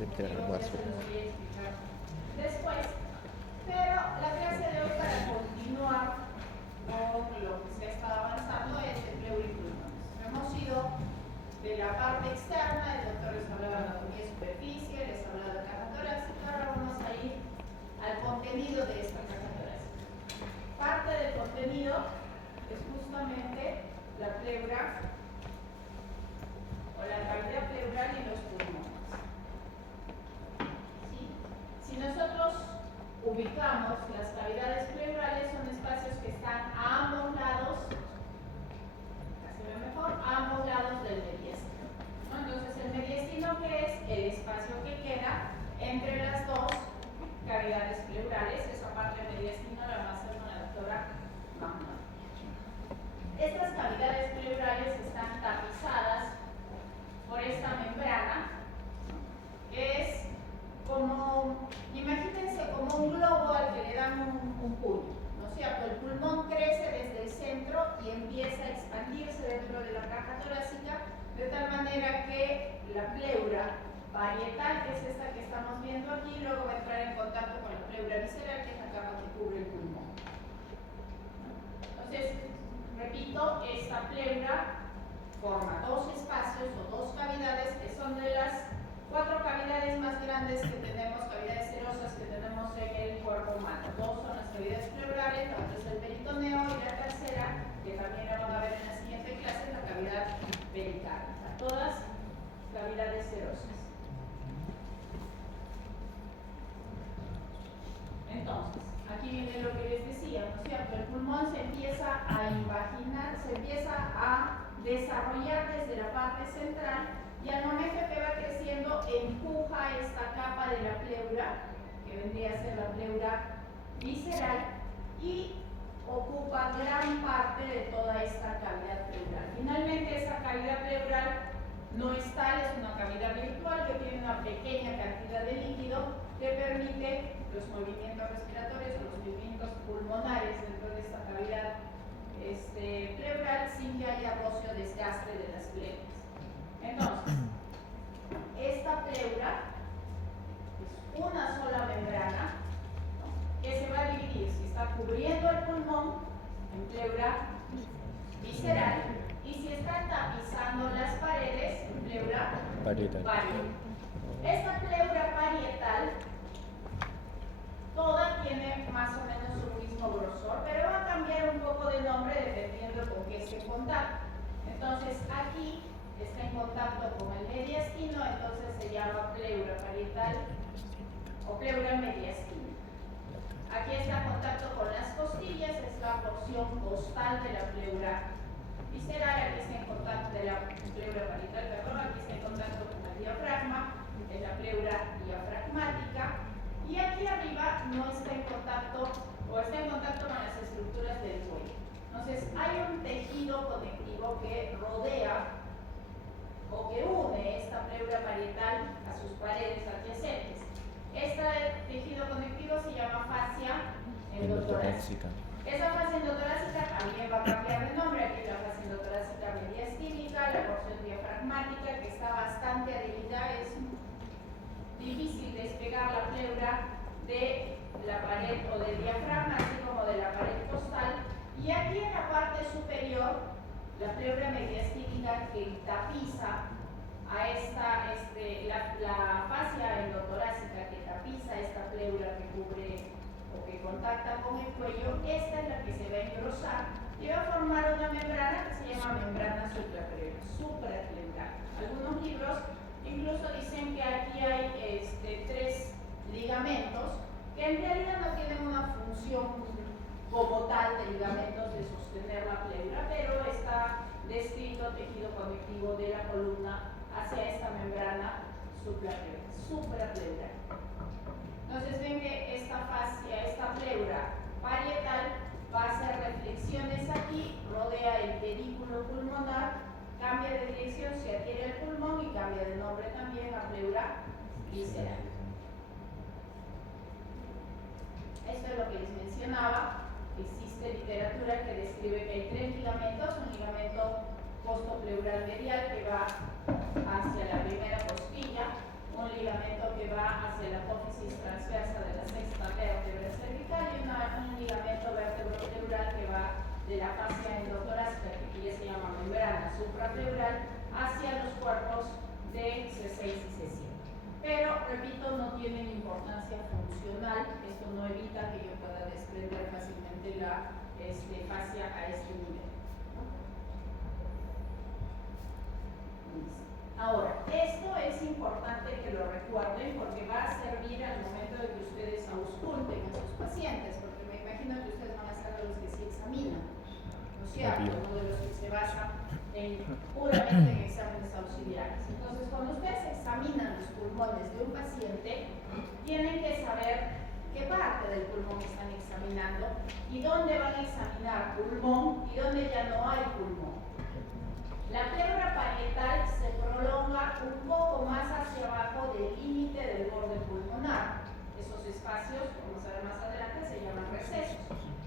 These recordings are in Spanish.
de almuerzo. Después, pero la clase de hoy, para continuar con lo que se ha estado avanzando, es el pleuripulmones. Hemos ido de la parte externa, el doctor les hablaba de anatomía y superficie, les hablaba de caja torácica, ahora vamos a ir al contenido de esta caja torácica. Parte del contenido es justamente la pleura o la cavidad pleural y los pulmones. ¿Sí? Si nosotros ubicamos las cavidades pleurales, son espacios que están a ambos lados, se ve mejor, a ambos lados del mediastino, ¿no? Entonces, el mediastino, ¿qué es? El espacio que queda entre las dos cavidades pleurales. Esa parte del mediastino la va a hacer con la doctora Magno. Estas cavidades pleurales están tapizadas por esta membrana, que es como, imagínense como un globo al que le dan un puño, ¿no es cierto? El pulmón crece desde el centro y empieza a expandirse dentro de la caja torácica, de tal manera que la pleura parietal, que es esta que estamos viendo aquí, luego va a entrar en contacto con la pleura visceral, que es la capa que cubre el pulmón. Entonces, repito, esta pleura forma dos espacios o dos cavidades que son de las 4 cavidades más grandes que tenemos, cavidades serosas que tenemos en el cuerpo humano. 2 son las cavidades pleurales, la otra es el peritoneo, y la tercera, que también la van a ver en la siguiente clase, es la cavidad pericárdica. Todas cavidades serosas. Entonces, aquí viene lo que les decía, ¿no es cierto? El pulmón se empieza a invaginar, se empieza a desarrollar desde la parte central, y al momento que va creciendo empuja esta capa de la pleura, que vendría a ser la pleura visceral, y ocupa gran parte de toda esta cavidad pleural. Finalmente, esa cavidad pleural no es tal, es una cavidad virtual que tiene una pequeña cantidad de líquido que permite los movimientos respiratorios o los movimientos pulmonares dentro de esta cavidad pleural sin que haya roce o desgaste de las pleuras. Entonces, esta pleura es una sola membrana, ¿no?, que se va a dividir, si está cubriendo el pulmón, en pleura visceral, y si está tapizando las paredes, en pleura parietal. Esta pleura parietal toda tiene más o menos su mismo grosor, pero va a cambiar un poco de nombre dependiendo con qué esté en contacto. Entonces, aquí está en contacto con el mediastino, entonces se llama pleura parietal o pleura mediastina. Aquí está en contacto con las costillas, es la porción costal de la pleura visceral. Aquí está en contacto de la pleura parietal, perdón, aquí está en contacto con el diafragma, es la pleura diafragmática. Y aquí arriba no está en contacto, o está en contacto con las estructuras del cuello. Entonces, hay un tejido conectivo que rodea o que une esta pleura parietal a sus paredes adyacentes. Este tejido conectivo se llama fascia endotorácica. Esa fascia endotorácica también va a cambiar de nombre. Aquí la fascia endotorácica mediastínica, la porción diafragmática, que está bastante adherida, es difícil despegar la pleura de la pared o del diafragma, así como de la pared costal. Y aquí en la parte superior, la pleura mediastínica que tapiza a la fascia endotorácica que tapiza esta pleura que cubre o que contacta con el cuello, esta es la que se va a engrosar y va a formar una membrana que se llama membrana suprapleural. Algunos libros incluso dicen que aquí hay 3 ligamentos que en realidad no tienen una función como tal de ligamentos de sostener la pleura, pero está descrito tejido conectivo de la columna hacia esta membrana suprapleural. Entonces ven que esta fascia, esta pleura parietal va a hacer reflexiones aquí, rodea el pedículo pulmonar, cambia de dirección, se adhiere al pulmón y cambia de nombre también a pleura visceral. Esto es lo que les mencionaba. Existe literatura que describe que hay 3 ligamentos: un ligamento costopleural medial que va hacia la primera costilla, un ligamento que va hacia la apófisis transversa de la sexta vértebra cervical y un ligamento vértebro-pleural que va de la fascia endotorácica, que aquí ya se llama membrana suprapleural, hacia los cuerpos de C6 y C7. Pero, repito, no tienen importancia funcional. Esto no evita que yo pueda desprender fácilmente la fascia a este nivel. Ahora, esto es importante que lo recuerden porque va a servir al momento de que ustedes ausculten a sus pacientes, porque me imagino que ustedes van a ser de los que sí examinan, ¿no es cierto? No de los que se basan puramente en exámenes auxiliares. Entonces, cuando ustedes examinan los pulmones de un paciente, tienen que saber qué parte del pulmón están examinando y dónde van a examinar pulmón y dónde ya no hay pulmón. La pleura parietal se prolonga un poco más hacia abajo del límite del borde pulmonar. Esos espacios, vamos a ver más adelante, se llaman recesos.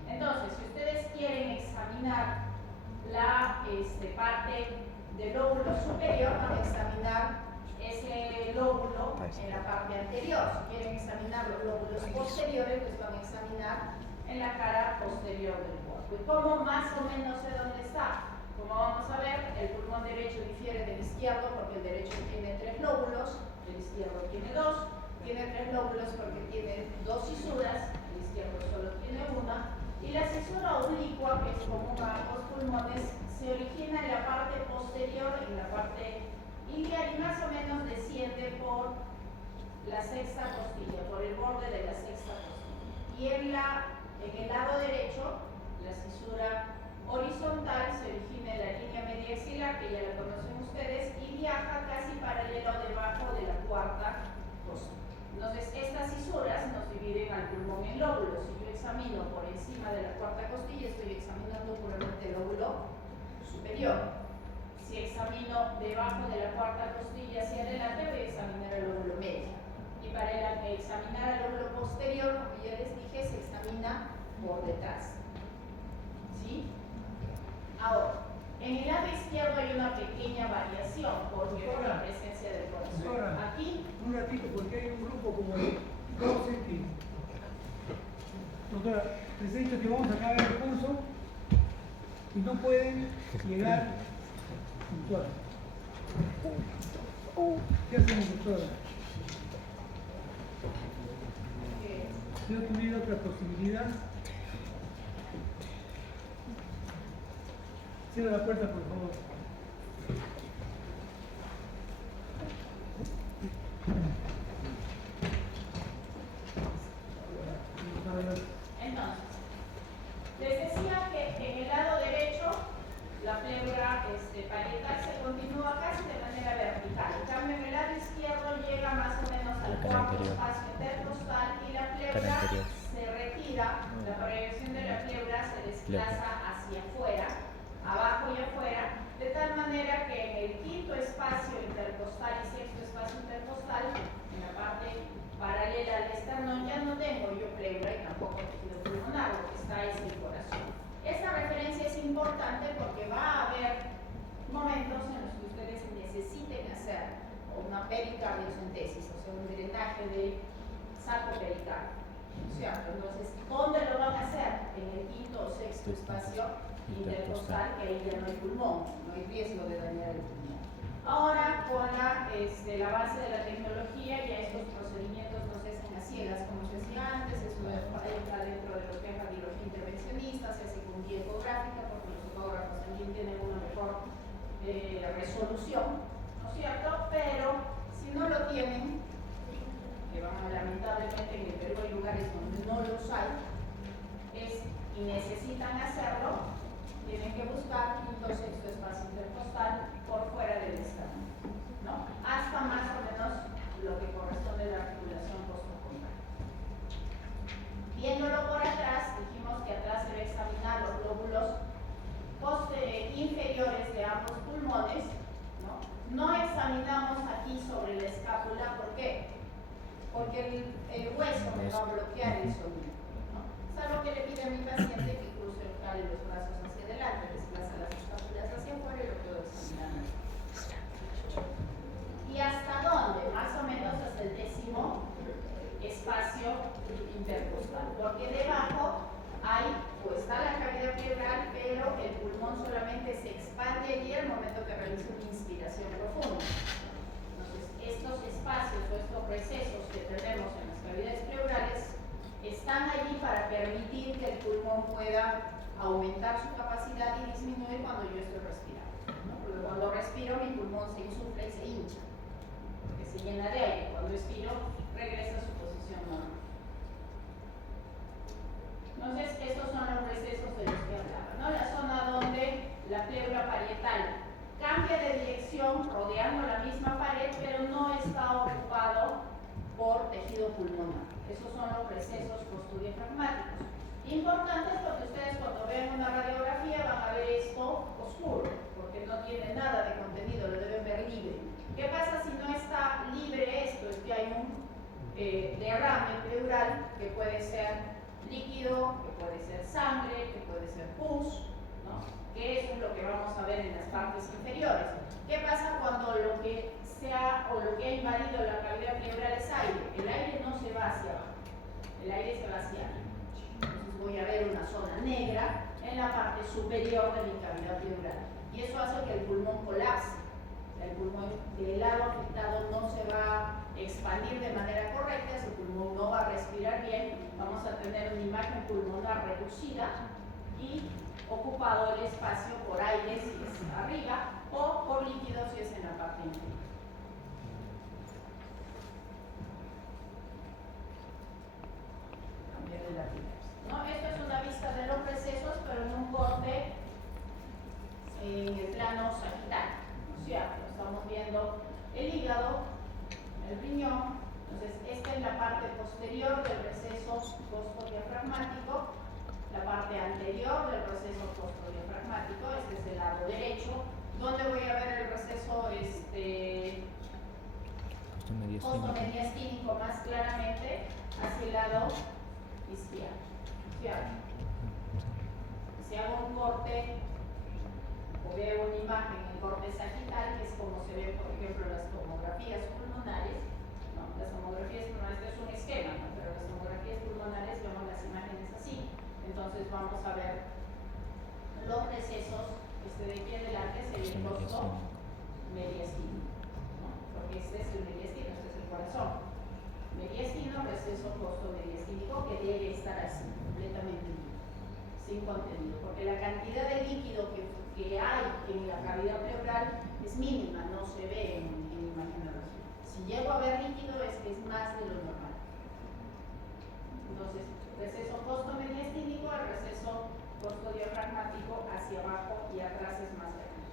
Entonces, si ustedes quieren examinar la parte del lóbulo superior, van a examinar ese lóbulo en la parte anterior. Si quieren examinar los lóbulos posteriores, pues van a examinar en la cara posterior del cuerpo. ¿Y cómo más o menos sé dónde está? Como vamos a ver, el pulmón derecho difiere del izquierdo porque el derecho tiene 3 lóbulos, el izquierdo tiene 2, tiene 3 lóbulos porque tiene 2 cisuras, el izquierdo solo tiene una, y la cisura oblicua, que es común a ambos pulmones, se origina en la parte posterior, en la parte iliar, y más o menos desciende por la sexta costilla, por el borde de la sexta costilla. Y en el lado derecho, la cisura horizontal se origina en la línea media axilar, que ya la conocen ustedes, y viaja casi paralelo debajo de la cuarta costilla. Entonces, estas cisuras nos dividen al pulmón en lóbulos. Si yo examino por encima de la cuarta costilla, estoy examinando puramente el lóbulo superior. Si examino debajo de la cuarta costilla hacia adelante, voy a examinar el lóbulo medio. Y para examinar el lóbulo posterior, como ya les dije, se examina por detrás. ¿Sí? Ahora, en el lado izquierdo hay una pequeña variación porque por la presencia del corazón. Aquí. Un ratito, porque hay un grupo como de 12 que. Doctora, les he dicho que vamos a acabar el curso y no pueden llegar puntual. ¿Qué hacemos, doctora? Si no tuviera otra posibilidad. Cierra la puerta, por favor. Entonces, les decía que en el lado derecho la pleura parietal se continúa casi de manera vertical. En cambio, en el lado izquierdo llega más o menos al cuarto espacio intercostal y la pleura se retira, la proyección de la pleura se desplaza hacia afuera, abajo y afuera, de tal manera que en el quinto espacio intercostal y sexto espacio intercostal, en la parte paralela al esternón, ya no tengo yo pleura y tampoco tejido pulmonar, lo que está es el corazón. Esta referencia es importante porque va a haber momentos en los que ustedes necesiten hacer una pericardiocentesis, o sea, un drenaje del saco pericardio. ¿Cierto? Entonces, ¿dónde lo van a hacer? En el quinto o sexto espacio intercostal, que ahí ya no hay pulmón, no hay riesgo de dañar el pulmón. Ahora, con la base de la tecnología, ya estos procedimientos no se hacen a ciegas, como se hacía antes, eso entra dentro de lo que es radiología intervencionista, se hace con guía ecográfica, porque los ecógrafos también tienen una mejor resolución, ¿no es cierto? Pero si no lo tienen, que lamentablemente en el Perú hay lugares donde no los hay, y necesitan hacerlo, tienen que buscar quinto o sexto espacio intercostal por fuera del esternón, ¿no? Hasta más o menos lo que corresponde a la articulación postconcave. Viéndolo por atrás, dijimos que atrás se va a examinar los lóbulos inferiores de ambos pulmones, ¿no? No examinamos aquí sobre la escápula, ¿por qué? Porque el hueso me va a bloquear el sonido, ¿no? Salvo que le pide a mi paciente que cruce el cal y los brazos hacia adelante, desplaza las escápulas hacia afuera y lo puedo examinar. ¿Y hasta dónde? Más o menos nuevamente se expande allí al momento que realiza una inspiración profunda. Entonces, estos espacios o estos recesos que tenemos en las cavidades pleurales están allí para permitir que el pulmón pueda aumentar su capacidad y disminuir cuando yo estoy respirando, ¿no? Porque cuando respiro mi pulmón se insufla y se hincha, porque se llena de aire. Cuando expiro regresa a su posición normal. Entonces, estos son los recesos de los que hablaba, ¿no? La zona donde la pleura parietal cambia de dirección rodeando la misma pared, pero no está ocupado por tejido pulmonar. Esos son los recesos postdiafragmáticos. Importantes porque ustedes cuando ven una radiografía van a ver esto oscuro, porque no tiene nada de contenido, lo deben ver libre. ¿Qué pasa si no está libre esto? Es que hay un derrame pleural que puede ser líquido, que puede ser sangre, que puede ser pus, ¿no? Que eso es lo que vamos a ver en las partes inferiores. ¿Qué pasa cuando lo que sea o lo que ha invadido la cavidad pleural es aire? El aire no se va hacia abajo, el aire se va hacia arriba. Entonces voy a ver una zona negra en la parte superior de mi cavidad pleural y eso hace que el pulmón colapse. El pulmón del lado afectado no se va a expandir de manera correcta, ese pulmón no va a respirar bien, vamos a tener una imagen pulmonar reducida y ocupado el espacio por aire si es arriba o por líquido si es en la parte inferior. Cambiar de lateral, ¿no? Esto es una vista de los recesos, pero en un corte en el plano sagital, ¿no es cierto? Estamos viendo el hígado, el riñón. Entonces, esta es la parte posterior del receso postdiafragmático, la parte anterior del receso postdiafragmático, este es el lado derecho, donde voy a ver el receso postomediastínico más claramente hacia el lado izquierdo. Si hago un corte o veo una imagen en corte sagital, que es como se ven, por ejemplo, las tomografías pulmonares, ¿no? Las tomografías pulmonares, este es un esquema, ¿no? Pero las tomografías pulmonares vemos las imágenes así. Entonces vamos a ver los recesos, de aquí en adelante sería el costo mediastino, ¿no? Porque este es el mediastino, este es el corazón. Mediastino, receso costo mediastínico, que debe estar así, completamente libre, sin contenido, porque la cantidad de líquido que hay en la cavidad pleural es mínima, no se ve en imagen de recibo. Si llego a ver líquido es que es más de lo normal. Entonces, receso postomediastínico, el receso postdiafragmático hacia abajo y atrás es más grande.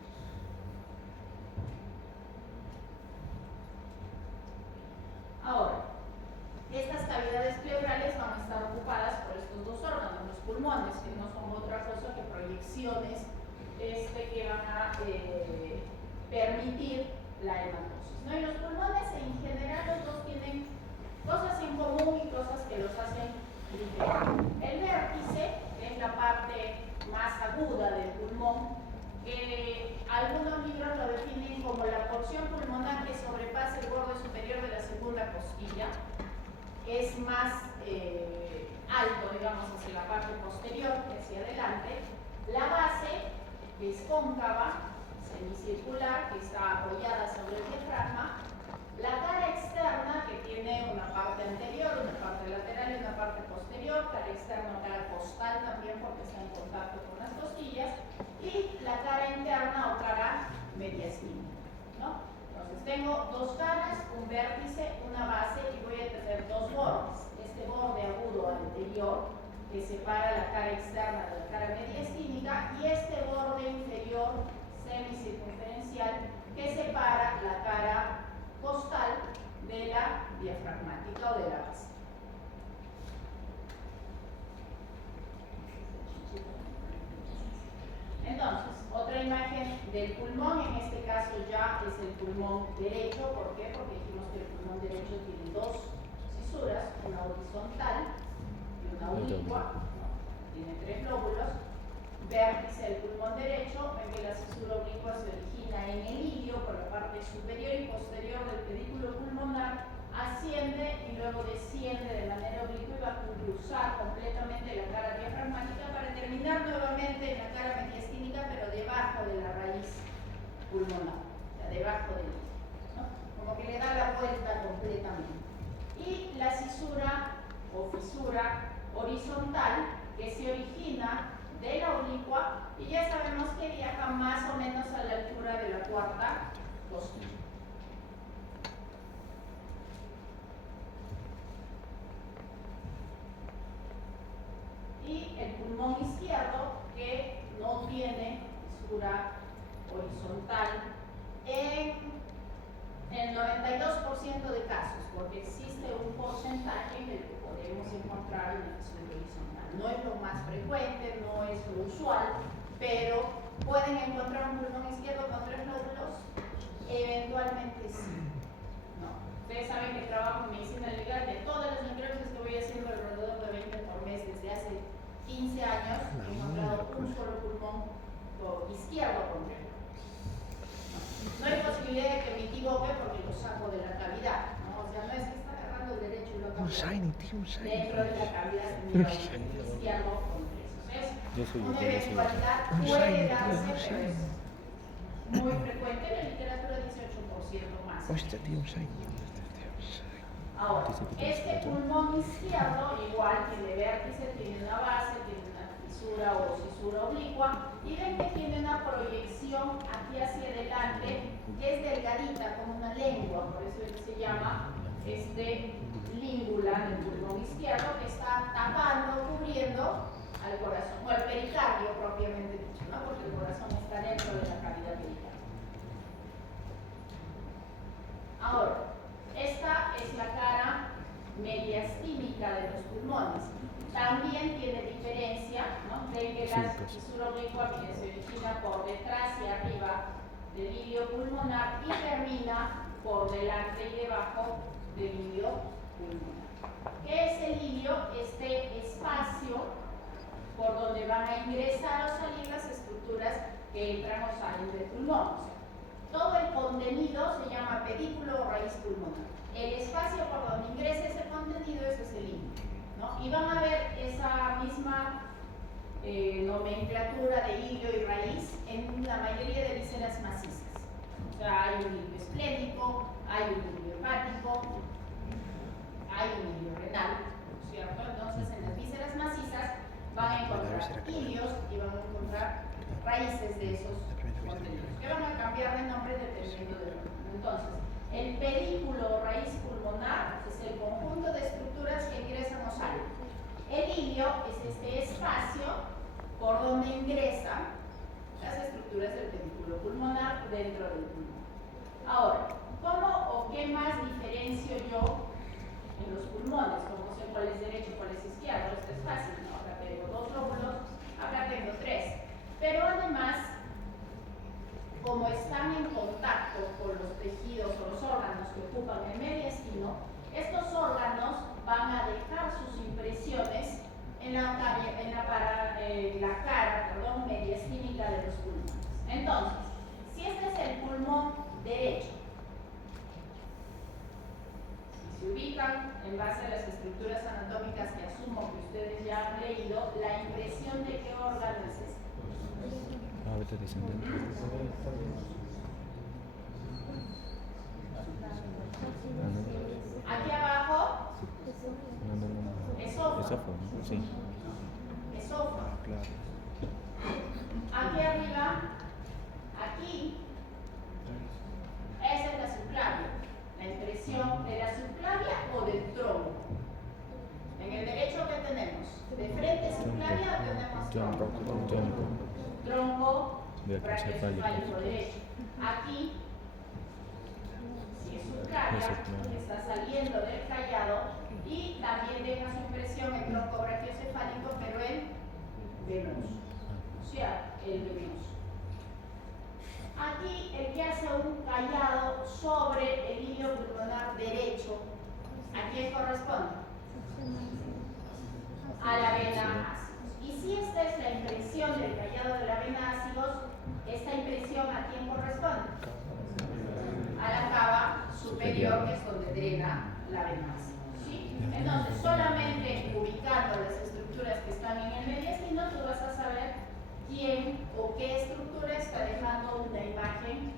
Ahora, estas cavidades pleurales van a estar ocupadas por estos dos órganos, los pulmones, que no son otra cosa que proyecciones que van a permitir la hematosis, ¿no? Y los pulmones en general los dos tienen cosas en común y cosas que los hacen diferentes. El vértice es la parte más aguda del pulmón, que algunos libros lo definen como la porción pulmonar que sobrepasa el borde superior de la segunda costilla, es más alto, digamos, hacia la parte posterior que hacia adelante. La base, que es cóncava, semicircular, que está apoyada sobre el diafragma. La cara externa, que tiene una parte anterior, una parte lateral y una parte posterior. Cara externa, cara costal también, porque está en contacto con las costillas. Y la cara interna o cara mediastínica, ¿no? Entonces tengo dos caras, un vértice, una base y voy a tener dos bordes. Este borde agudo anterior que separa la cara externa de la cara mediastínica y este borde inferior semicircunferencial que separa la cara costal de la diafragmática o de la base. Entonces, otra imagen del pulmón, en este caso ya es el pulmón derecho. ¿Por qué? Porque dijimos que el pulmón derecho tiene dos fisuras, una horizontal y una oblicua, ¿no? Tiene tres lóbulos. Vértice del pulmón derecho, ven que la fisura oblicua se origina en el ilio por la parte superior y posterior del pedículo pulmonar, asciende y luego desciende de manera oblicua y va a cruzar completamente la cara diafragmática para terminar nuevamente en la cara mediastínica, pero debajo de pulmonar, o sea, debajo del isquio, ¿no? Como que le da la vuelta completamente. Y la cisura o fisura horizontal, que se origina de la oblicua y ya sabemos que viaja más o menos a la altura de la cuarta costilla. Y el pulmón izquierdo, que no tiene fisura horizontal en el 92% de casos, porque existe un porcentaje en el que podemos encontrar una fisura horizontal. No es lo más frecuente, no es lo usual, pero pueden encontrar un pulmón izquierdo con 3 nódulos, eventualmente sí. No. Ustedes saben que trabajo en medicina legal, de todas las necropsias que voy haciendo alrededor de 20 por mes desde hace 15 años, he encontrado un solo pulmón izquierdo con 3 nódulos. No hay posibilidad de que me equivoque porque lo saco de la cavidad, ¿no? O sea, no es que está agarrando el derecho y lo acabo dentro de la cavidad tenía el izquierdo con 3. Entonces, una eventualidad puede darse, pero es muy frecuente. En la literatura 18% más. Ahora, este pulmón izquierdo igual tiene vértice, tiene una base, tiene una fisura o cisura oblicua, y ven que tiene una proyección aquí hacia adelante que es delgadita, como una lengua, por eso se llama língula del pulmón izquierdo, que está tapando, cubriendo al corazón, o al pericardio propiamente dicho, ¿no? Porque el corazón está dentro de la cavidad pericardial. Ahora, esta es la cara mediastímica de los pulmones. También tiene diferencia, ¿no? Ven que la fisura oblicua se origina por detrás y arriba del ilio pulmonar y termina por delante y debajo del ilio pulmonar. ¿Qué es el ilio? Este espacio por donde van a ingresar o salir las estructuras que entran o salen del pulmón. Todo el contenido se llama pedículo o raíz pulmonar. El espacio por donde ingresa ese contenido, ese es el ilio, ¿no? Y van a ver esa misma nomenclatura de ilio y raíz en la mayoría de vísceras macizas. O sea, hay un ilio esplénico, hay un ilio hepático, hay un ilio renal, ¿cierto? Entonces, en las vísceras macizas van a encontrar ilios y van a encontrar raíces de esos contenidos, que van a cambiar de nombre dependiendo del órgano. Entonces, el pedículo o raíz pulmonar es el conjunto de estructuras que ingresan o salen. El ilio es este espacio por donde ingresan las estructuras del pedículo pulmonar dentro del pulmón. Ahora, ¿cómo o qué más diferencio yo en los pulmones? ¿Cómo sé cuál es derecho, cuál es izquierdo? Esto es fácil, ¿no? Acá tengo 2 lóbulos, acá tengo 3. Pero además, como están en contacto con los tejidos o los órganos que ocupan el mediastino, estos órganos van a dejar sus impresiones en la cara mediastínica de los pulmones. Entonces, si este es el pulmón derecho, si se ubican en base a las estructuras anatómicas que asumo que ustedes ya han leído, la impresión de qué órgano es este. Aquí abajo, esófago. Sí. Esófago. Claro. Aquí arriba, aquí, esa es la subclavia. La impresión de la subclavia o del tronco. En el derecho, ¿qué tenemos? ¿De frente subclavia o tenemos tronco? Tronco brachiocefálico derecho. Aquí, si es subclavia, está saliendo del callado y también deja su impresión el tronco brachiocefálico, pero el venoso. O sea, el venoso. Aquí, el que hace un callado sobre el ilio pulmonar derecho, ¿a quién corresponde? A la vena ácidos. Y si esta es la impresión del callado de la vena ácidos, esta impresión ¿a quién corresponde? A la cava superior, que es donde drena la vena ácidos, ¿sí? Entonces, solamente ubicando las estructuras que están en el mediastino, tú vas a saber quién o qué estructura está dejando una imagen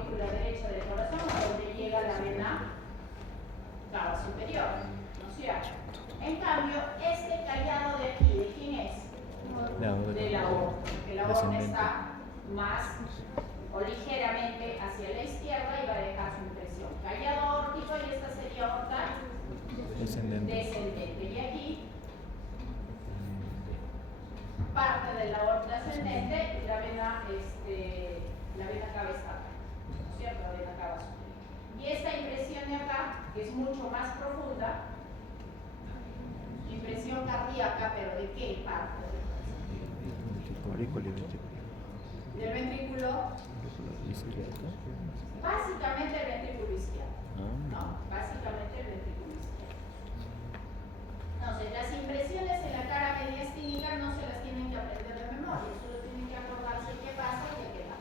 aurícula derecha del corazón, a donde llega la vena cava superior, ¿no es cierto? En cambio, este callado de aquí, ¿de quién es? De la aorta, porque la aorta está más o ligeramente hacia la izquierda y va a dejar su impresión. Callado aórtico, y esta sería aorta descendente. Y aquí parte de la aorta ascendente y la vena cava estable, ¿no es cierto? La vena cava superior. Y esta impresión de acá, que es mucho más profunda, impresión cardíaca, pero ¿de qué parte? Del ventrículo izquierdo. Básicamente el ventrículo izquierdo, ¿no? Básicamente el ventrículo izquierdo. Entonces, las impresiones en la cara mediastínica no se las tienen que aprender de memoria, solo tienen que acordarse qué pasa y a qué va.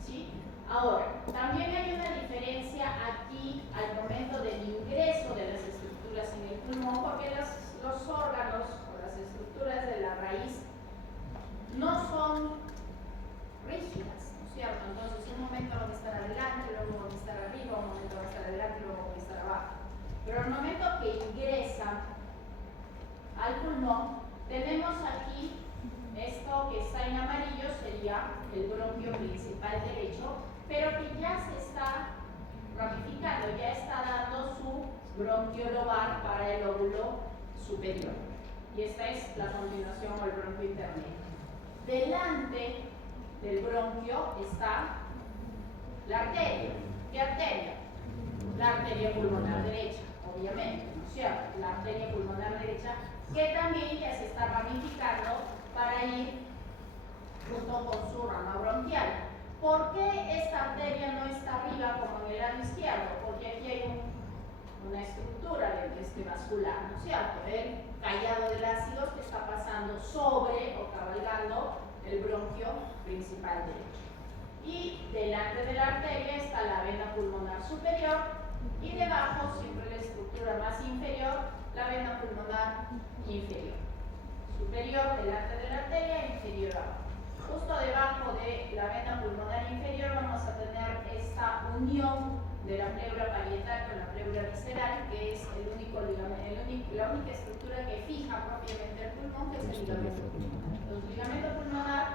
¿Sí? Ahora, también hay una diferencia aquí al momento del ingreso de las estructuras en el pulmón, porque los órganos o las estructuras de la raíz no son rígidas, ¿no es cierto? Entonces, un momento van a estar adelante, luego van a estar arriba, un momento van a estar adelante, luego van a estar abajo. Pero al momento que ingresan al pulmón, tenemos aquí esto que está en amarillo, sería el bronquio principal derecho, pero que ya se está ramificando, ya está dando su bronquio lobar para el lóbulo superior. Y esta es la continuación o el bronquio intermedio. Delante del bronquio está la arteria. ¿Qué arteria? La arteria pulmonar derecha, obviamente, ¿no es cierto? La arteria pulmonar derecha, que también ya se está ramificando para ir junto con su rama bronquial. ¿Por qué esta arteria no está arriba como en el lado izquierdo? Porque aquí hay una estructura vascular, ¿no es cierto? El callado del ácido que está pasando sobre o cabalgando el bronquio principal derecho. Y delante de la arteria está la vena pulmonar superior y debajo, siempre la estructura más inferior, la vena pulmonar inferior. Superior delante de la arteria, inferior abajo. Justo debajo de la vena pulmonar inferior vamos a tener esta unión de la pleura parietal con la pleura visceral, que es la única estructura que fija propiamente el pulmón, que es el ligamento pulmonar. Entonces, el ligamento pulmonar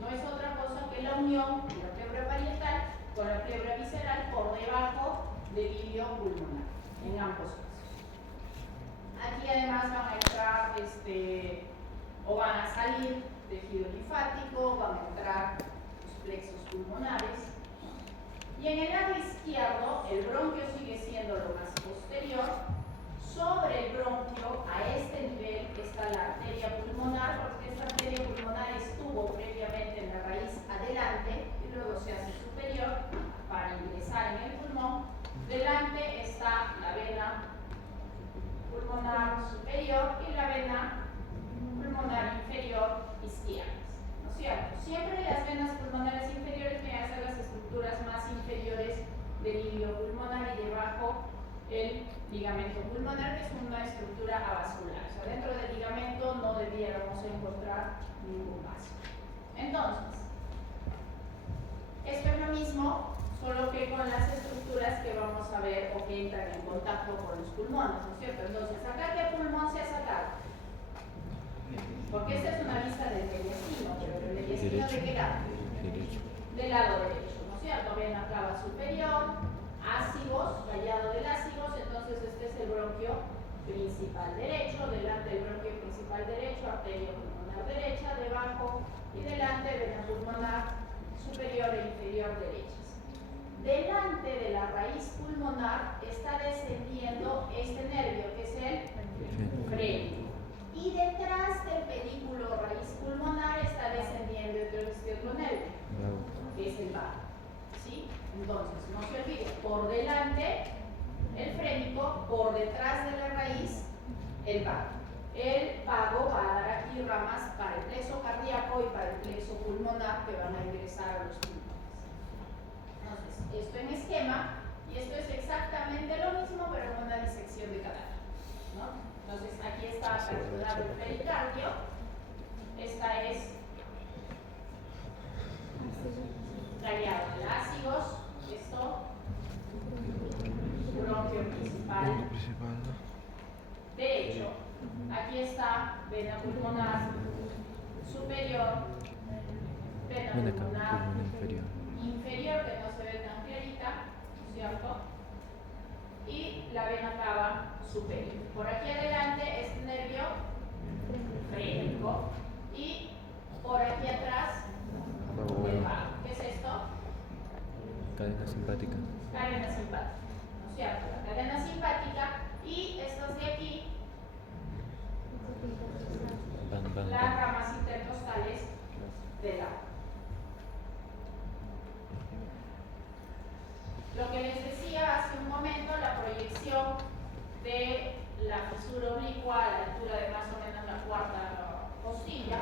no es otra cosa que la unión de la pleura parietal con la pleura visceral por debajo del ilio pulmonar, en ambos casos. Aquí además van a entrar o van a salir tejido linfático, van a entrar los plexos pulmonares. Y en el lado izquierdo, el bronquio sigue siendo lo más posterior. Sobre el bronquio, a este nivel, está la arteria pulmonar, porque esta arteria pulmonar estuvo previamente en la raíz adelante y luego se hace superior para ingresar en el pulmón. Delante está la vena pulmonar superior y la vena pulmonar inferior izquierda, ¿no es cierto? Siempre las venas pulmonares inferiores van a ser las estructuras más inferiores del ilio pulmonar y debajo el ligamento pulmonar, que es una estructura avascular. O sea, dentro del ligamento no debiéramos encontrar ningún vaso. Entonces, esto es lo mismo, solo que con las estructuras que vamos a ver o que entran en contacto con los pulmones, ¿no es cierto? Entonces, acá ¿qué pulmón se ha sacado? Porque esta es una vista del mediastino, pero el mediastino ¿de qué lado? Del lado derecho, ¿no es cierto? Vena cava superior, ácigos, callado del ácigos, entonces este es el bronquio principal derecho, delante del bronquio principal derecho, arteria pulmonar derecha, debajo y delante vena pulmonar superior e inferior derechas. Delante de la raíz pulmonar está descendiendo este nervio, que es el frénico. Y detrás del pedículo raíz pulmonar está descendiendo este otro nervio, que es el vago. ¿Sí? Entonces, no se olvide, por delante el frénico, por detrás de la raíz el vago. El vago va a dar aquí ramas para el plexo cardíaco y para el plexo pulmonar que van a ingresar a los pulmones. Entonces, esto en esquema, y esto es exactamente lo mismo, pero en una disección de cadáver, ¿no? Entonces, aquí está fracturado el pericardio. Esta es callado callado del ácidos, esto, bronquio principal. Derecho, aquí está vena pulmonar superior, vena pulmonar inferior, que no se ve tan clarita, ¿no es cierto? Y la vena cava superior. Por aquí adelante es nervio frénico y por aquí atrás el vago. ¿Qué es esto? Cadena simpática. Cadena simpática, ¿no es cierto? La cadena simpática y estas de aquí, las ramas intercostales del agua. Lo que les decía hace un momento, la proyección de la fisura oblicua a la altura de más o menos la cuarta costilla,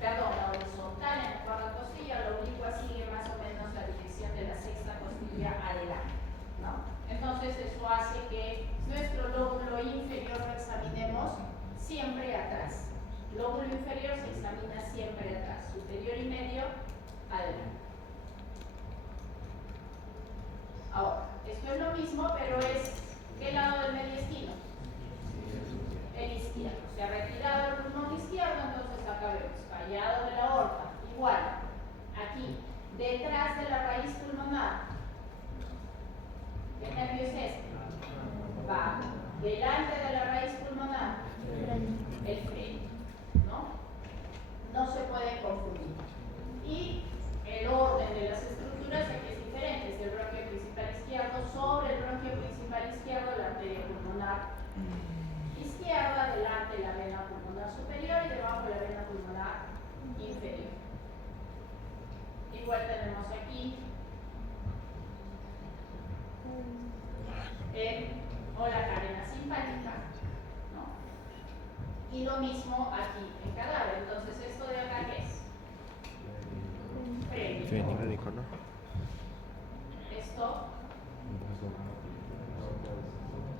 perdón, la horizontal en la cuarta costilla, la oblicua sigue más o menos la dirección de la sexta costilla adelante, ¿no? Entonces eso hace que nuestro lóbulo inferior lo examinemos siempre atrás. Lóbulo inferior se examina siempre atrás, superior y medio adelante. Ahora, esto es lo mismo, pero es ¿qué lado del mediastino? El izquierdo. Se ha retirado el pulmón izquierdo, entonces acá vemos callado de la aorta, igual, aquí, detrás de la raíz pulmonar. ¿Qué nervio es este? Va. Delante de la raíz pulmonar, el freno, ¿no? No se puede confundir. Y el orden de las estructuras aquí es diferente, es el bronquio principal izquierdo sobre el bronquio principal izquierdo, la arteria pulmonar izquierda, delante la vena pulmonar superior y debajo la vena pulmonar inferior. Igual tenemos aquí o la cadena simpática, ¿no? Y lo mismo aquí en cadáver. Entonces, ¿esto de acá qué es? Frénico, ¿no? Esto,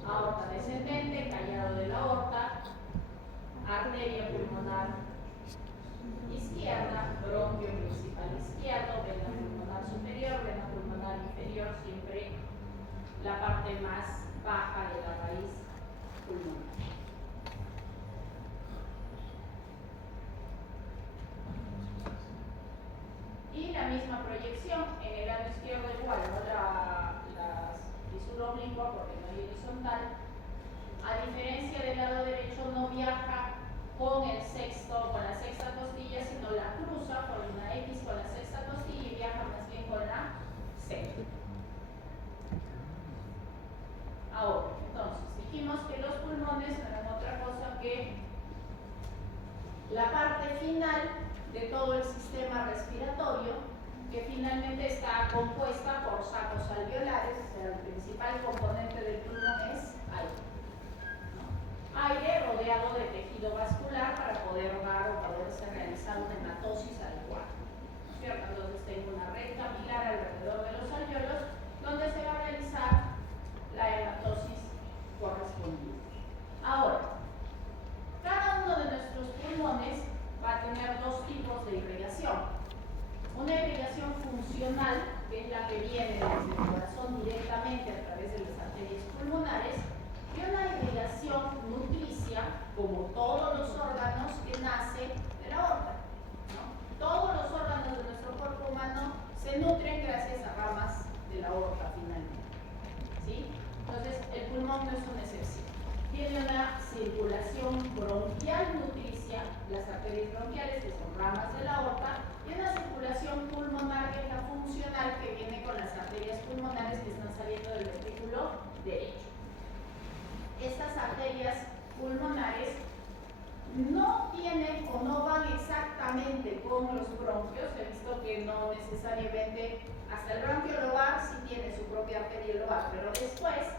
aorta descendente, callado de la aorta, arteria pulmonar izquierda, bronquio principal izquierdo, vena pulmonar superior, vena pulmonar inferior, siempre la parte más baja de la raíz pulmonar. Y la misma proyección en el lado izquierdo igual, ¿no? La fisura oblicua porque no hay horizontal. A diferencia del lado derecho no viaja con la sexta costilla, sino la cruza por una X con la sexta costilla y viaja más bien con la sexta. Ahora, entonces, dijimos que los pulmones no eran otra cosa que la parte final de todo el sistema respiratorio, que finalmente está compuesta por sacos alveolares, o sea, el principal componente del pulmón es aire. Aire rodeado de tejido vascular para poder dar o poderse realizar una hematosis adecuada, ¿no es cierto? Entonces tengo una red capilar alrededor de los alveolos donde se va a realizar la hematosis correspondiente. Ahora, cada uno de nuestros pulmones va a tener dos tipos de irrigación. Una irrigación funcional, que es la que viene desde el corazón directamente a través de las arterias pulmonares, y una irrigación nutricia, como todos los órganos, que nace de la aorta, ¿no? Todos los órganos de nuestro cuerpo humano se nutren gracias a ramas de la aorta finalmente, ¿sí? Entonces, el pulmón no es una excepción. Tiene una circulación bronquial nutricia, las arterias bronquiales, que son ramas de la aorta, y una circulación pulmonar, que es la funcional, que viene con las arterias pulmonares que están saliendo del ventrículo derecho. Estas arterias pulmonares no tienen o no van exactamente con los bronquios. He visto que no necesariamente, hasta el bronquio lobar sí tiene su propia arteria lobar, pero después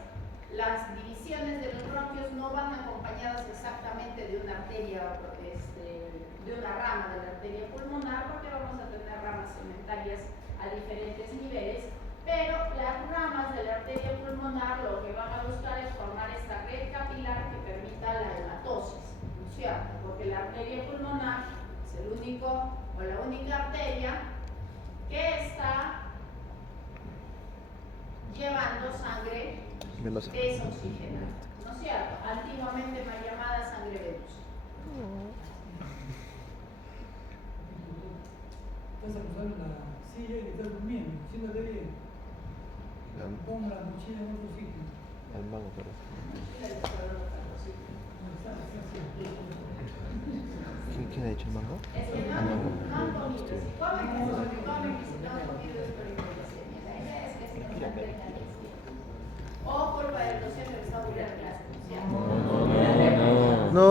las divisiones de los bronquios no van acompañadas exactamente de una arteria, de una rama de la arteria pulmonar, porque vamos a tener ramas segmentarias a diferentes niveles, pero las ramas de la arteria pulmonar lo que van a buscar es formar esta red capilar que permita la hematosis, ¿no es cierto? Porque la arteria pulmonar es el único o la única arteria que está Mendoza. desoxigenada, ¿no es cierto? Antiguamente mal llamada sangre venosa. Estás acusando la silla y estás durmiendo. Siéntate bien. Pon la mochila en otro sitio. Al mango, perdón. ¿Quién ha dicho el mango? Es que no han comido. Si comen, es porque comen, y si no han comido es por hipoglucemia. La idea es que se nos mantenga el destino. O culpa del docente que está aburriendo la clase, ¿no es cierto? No.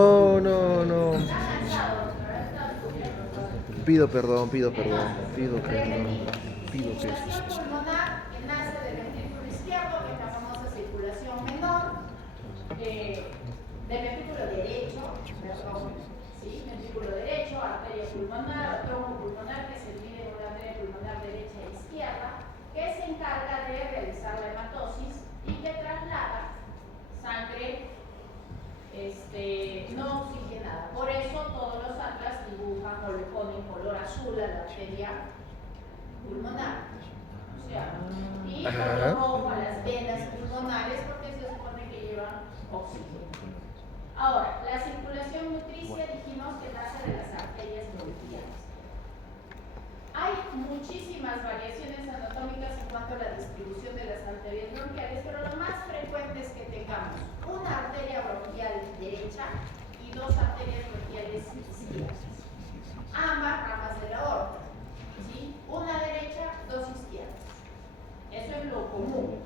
Está cansado, pero está estudiando. Pido perdón. Pido que... Circulación pulmonar que nace del ventrículo izquierdo, que es la famosa circulación menor, del ventrículo derecho, perdón, ¿sí? Ventrículo derecho, arteria pulmonar, tronco pulmonar que se divide en una arteria pulmonar derecha e izquierda, que se encarga de realizar la hematosis y que traslada sangre no oxigenada. Por eso todos los atlas dibujan o le ponen color azul a la arteria pulmonar, o sea, y color rojo a las venas pulmonares porque se supone que llevan oxígeno. Ahora, la circulación nutricia dijimos que nace de las arterias bronquiales. Hay muchísimas variaciones anatómicas en cuanto a la distribución de las arterias bronquiales, pero lo más frecuente es que tengamos una arteria bronquial derecha y dos arterias bronquiales izquierdas, ambas ramas de la aorta, ¿sí? Una derecha, dos izquierdas. Eso es lo común.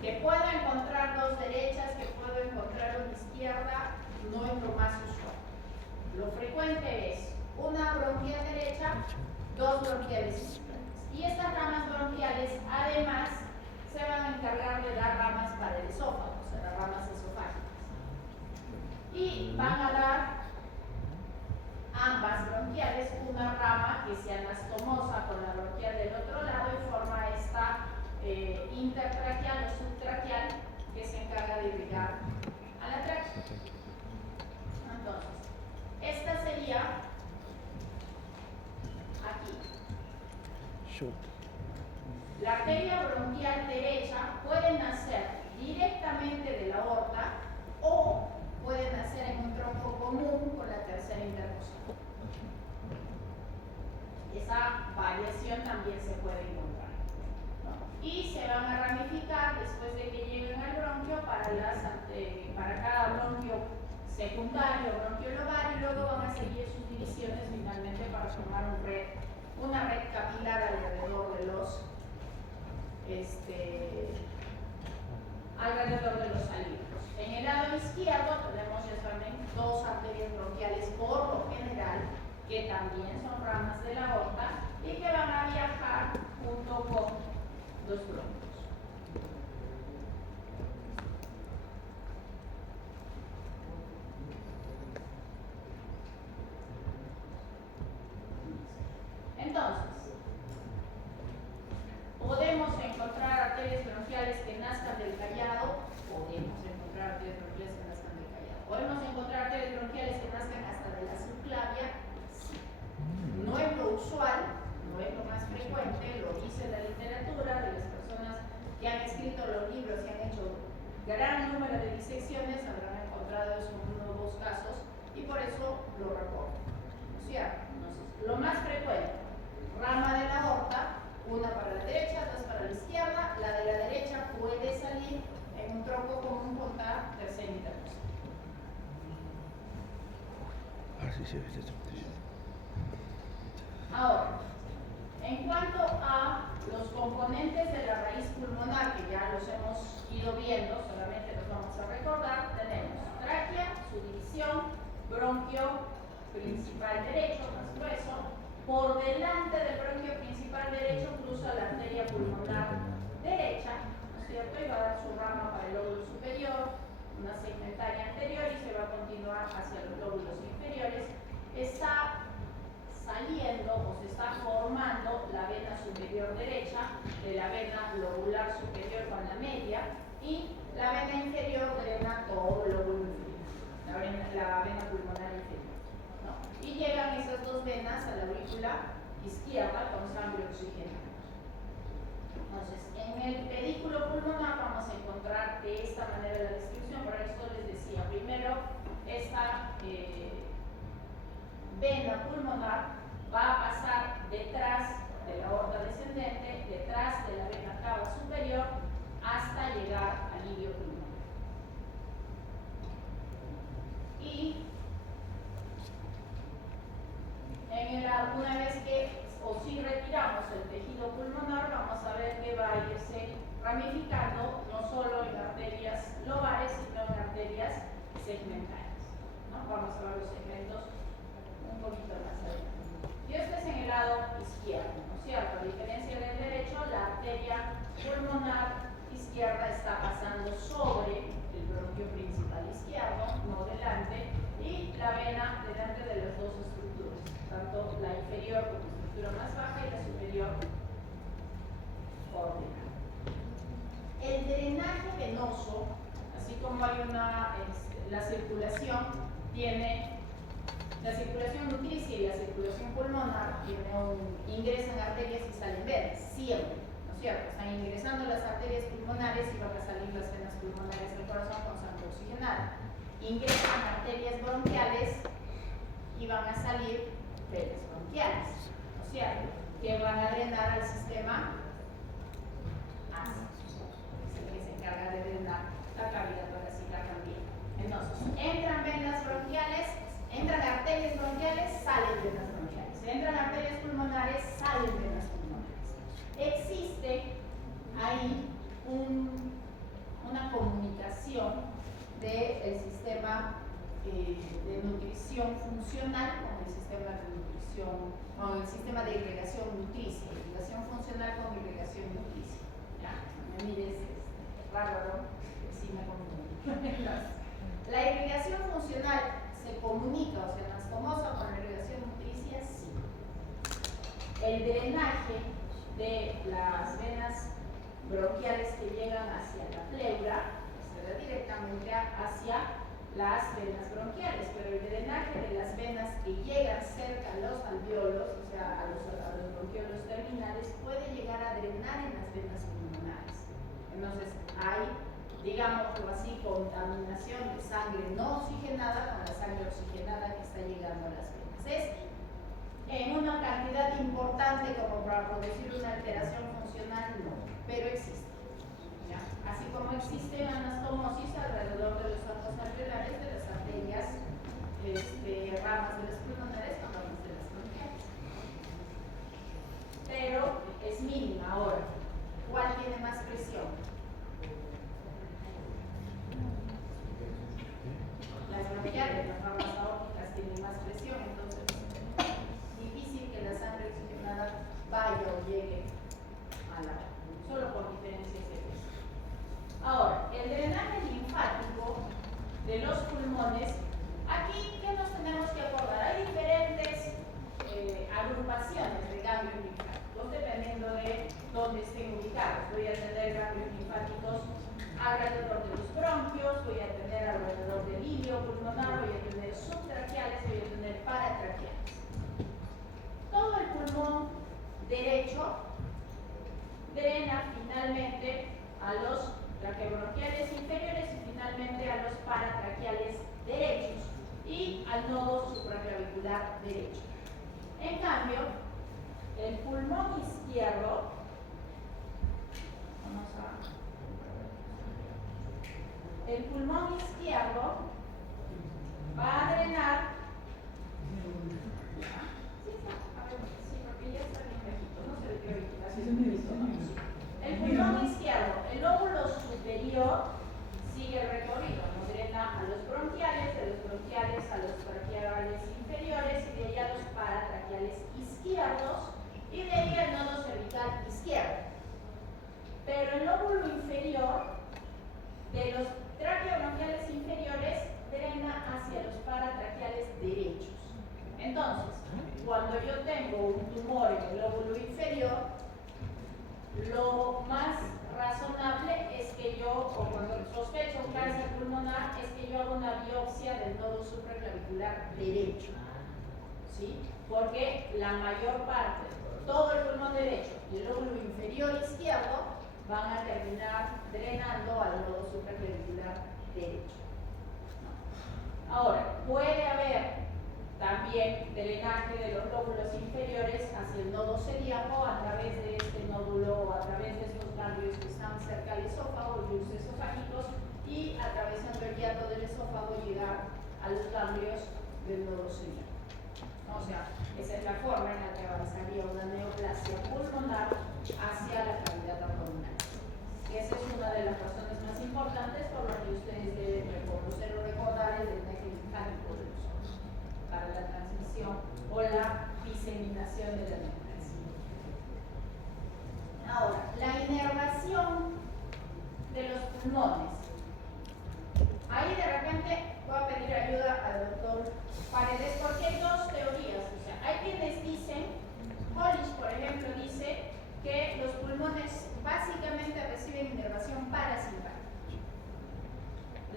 Que pueda encontrar dos derechas, que pueda encontrar una izquierda, no es lo más usual. Lo frecuente es una bronquial derecha, dos bronquiales izquierdas. Y estas ramas bronquiales, además, se van a encargar de dar ramas para el esófago, o sea, las ramas esofágicas. Y van a dar ambas bronquiales una rama que sea anastomosa con la bronquial del otro lado y forma esta intertraqueal o subtraqueal que se encarga de irrigar a la tráquea. Entonces, esta sería aquí. La arteria bronquial derecha puede nacer directamente de la aorta o puede nacer en un tronco común con la tercera intercostal. Esa variación también se puede encontrar, ¿no? Y se van a ramificar después de que lleguen al bronquio para cada bronquio secundario, bronquio lobar, y luego van a seguir sus divisiones finalmente para formar una red capilar alrededor de los alículos. En el lado izquierdo tenemos, ya saben, dos arterias bronquiales por lo general, que también son ramas de la aorta y que van a viajar junto con los bronquios. Entonces, podemos encontrar arterias bronquiales que nazcan del callado, podemos encontrar arterias bronquiales que nazcan del callado. Podemos encontrar arterias bronquiales que nazcan hasta de la subclavia, sí. No es lo usual, no es lo más frecuente, lo dice la literatura de las personas que han escrito los libros y han hecho gran número de disecciones, habrán encontrado eso en uno o dos casos y por eso lo reportan. ¿No es cierto? Entonces, lo más frecuente, rama de la aorta, una para la derecha, dos para la izquierda. La de la derecha puede salir en un tronco común con la tercera intercostal. Ahora, en cuanto a los componentes de la raíz pulmonar, que ya los hemos ido viendo, solamente los vamos a recordar, tenemos tráquea, su división, bronquio principal derecho, más grueso. Por delante del bronquio principal derecho cruza la arteria pulmonar derecha, ¿no es cierto? Y va a dar su rama para el lóbulo superior, una segmentaria anterior y se va a continuar hacia los lóbulos inferiores. Está saliendo o se está formando la vena superior derecha de la vena lobular superior con la media y la vena inferior drena todo el lóbulo inferior, la vena pulmonar inferior, ¿no? Y llegan esas dos venas a la aurícula izquierda con sangre oxigenada. Entonces, en el pedículo pulmonar vamos a encontrar de esta vena pulmonar va a pasar detrás de la aorta descendente, detrás de la vena cava superior, hasta llegar al ilio pulmonar. Y una vez que, o si retiramos el tejido pulmonar, vamos a ver que va a irse ramificando no solo en arterias lobares, sino en arterias segmentales, ¿no? Vamos a ver los segmentos un poquito más adelante. Y esto es en el lado izquierdo, ¿no es cierto? A diferencia del derecho, la arteria pulmonar izquierda está pasando sobre el bronquio principal izquierdo, no delante, y la vena delante de las dos estructuras, tanto la inferior como estructura más baja y la superior ordenada. El drenaje venoso, así como hay la circulación, tiene la circulación nutricia y la circulación pulmonar, ingresan arterias y salen venas, siempre, ¿no es cierto? Están ingresando las arterias pulmonares y van a salir las venas pulmonares del corazón con sangre oxigenada. Ingresan arterias bronquiales y van a salir venas bronquiales, ¿no es cierto? Que van a drenar al sistema ácido, es el que se encarga de drenar la cavidad torácica también. Entonces, entran venas bronquiales, entran arterias bronquiales, salen venas bronquiales. Entran arterias pulmonares, salen venas pulmonares. Existe ahí una comunicación del sistema de nutrición funcional con el sistema de nutrición, con el sistema de irrigación nutricia, irrigación funcional con irrigación nutricia. ¿Ya? Me mires, bárbaro, sí me confundo. La irrigación funcional se comunica, o sea, anastomosa con la irrigación nutricia, sí. El drenaje de las venas bronquiales que llegan hacia la pleura se da directamente hacia las venas bronquiales, pero el drenaje de las venas que llegan cerca a los alveolos, o sea, a los bronquiolos terminales, puede llegar a drenar en las venas pulmonares. Entonces, hay, digámoslo así, contaminación de sangre no oxigenada con la sangre oxigenada que está llegando a las venas. Es en una cantidad importante como para producir una alteración funcional, no, pero existe. ¿Ya? Así como existe anastomosis alrededor de los arcos alveolares de las arterias, ramas de las pulmonares o ramas de las bronquiales. Pero es mínima ahora. ¿Cuál tiene más presión? Las bronquiales, las ramas aórticas tienen más presión, entonces es difícil que la sangre oxigenada vaya o llegue a la solo por diferencias de peso. Ahora, el drenaje linfático de los pulmones, aquí, ¿qué nos tenemos que acordar? Hay diferentes agrupaciones de ganglios linfáticos dependiendo de dónde estén ubicados. Voy a tener ganglios linfáticos alrededor de los bronquios, voy a tener alrededor del ilio pulmonar, voy a tener subtraqueales, voy a tener paratraqueales. Todo el pulmón derecho drena finalmente a los traqueobronquiales inferiores y finalmente a los paratraqueales derechos y al nodo supraclavicular derecho. En cambio, el pulmón izquierdo, el pulmón izquierdo va a drenar, porque ya está bien bajito, no se ve que ahorita hace un poquito, ¿no? El pulmón izquierdo, el lóbulo superior sigue el recorrido, ¿no? Drena a los bronquiales, de los bronquiales a los traqueales inferiores y de ahí a los paratraqueales izquierdos y de ahí al nodo cervical izquierdo. Pero el lóbulo inferior de los traqueobronquiales inferiores drena hacia los paratraqueales derechos. Entonces, cuando yo tengo un tumor en el lóbulo inferior, lo más razonable es que yo, o cuando sospecho un cáncer pulmonar, es que yo haga una biopsia del nodo supraclavicular derecho. ¿Sí? Porque la mayor parte, todo el pulmón derecho y el lóbulo inferior izquierdo van a terminar drenando al nodo supraclavicular derecho. Ahora, puede haber también drenaje de los lóbulos inferiores hacia el nodo celíaco a través de este nódulo, a través de estos ganglios que están cerca del esófago, los esofágicos, y atravesando el hiato del esófago llegar a los ganglios del nodo celíaco. O sea, esa es la forma en la que avanzaría una neoplasia pulmonar hacia la cavidad abdominal. Esa es una de las razones más importantes por las que ustedes deben reconocer o recordar el drenaje linfático de los ojos para la transmisión o la diseminación de la neoplasia. Ahora, la inervación de los pulmones. Ahí de repente voy a pedir ayuda al doctor Paredes porque hay dos teorías. O sea, hay quienes dicen, Hollis por ejemplo dice que los pulmones básicamente reciben inervación parasimpática,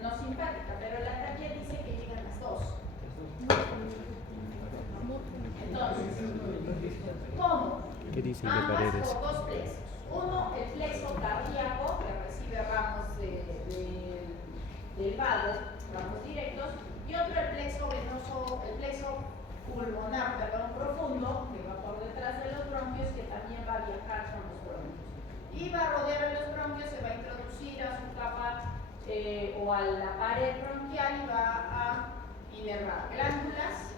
no simpática, pero la terapia dice que llegan las dos. Entonces, ¿cómo? ¿Qué dicen de Ambas Paredes? por dos plexos. Uno, el plexo cardíaco, que recibe ramos del vago, ramos directos, y otro el plexo venoso, el plexo pulmonar, perdón, profundo, que va por detrás de los bronquios, que también va a viajar con los bronquios. Y va a rodear a los bronquios, se va a introducir a su capa o a la pared bronquial y va a inervar glándulas,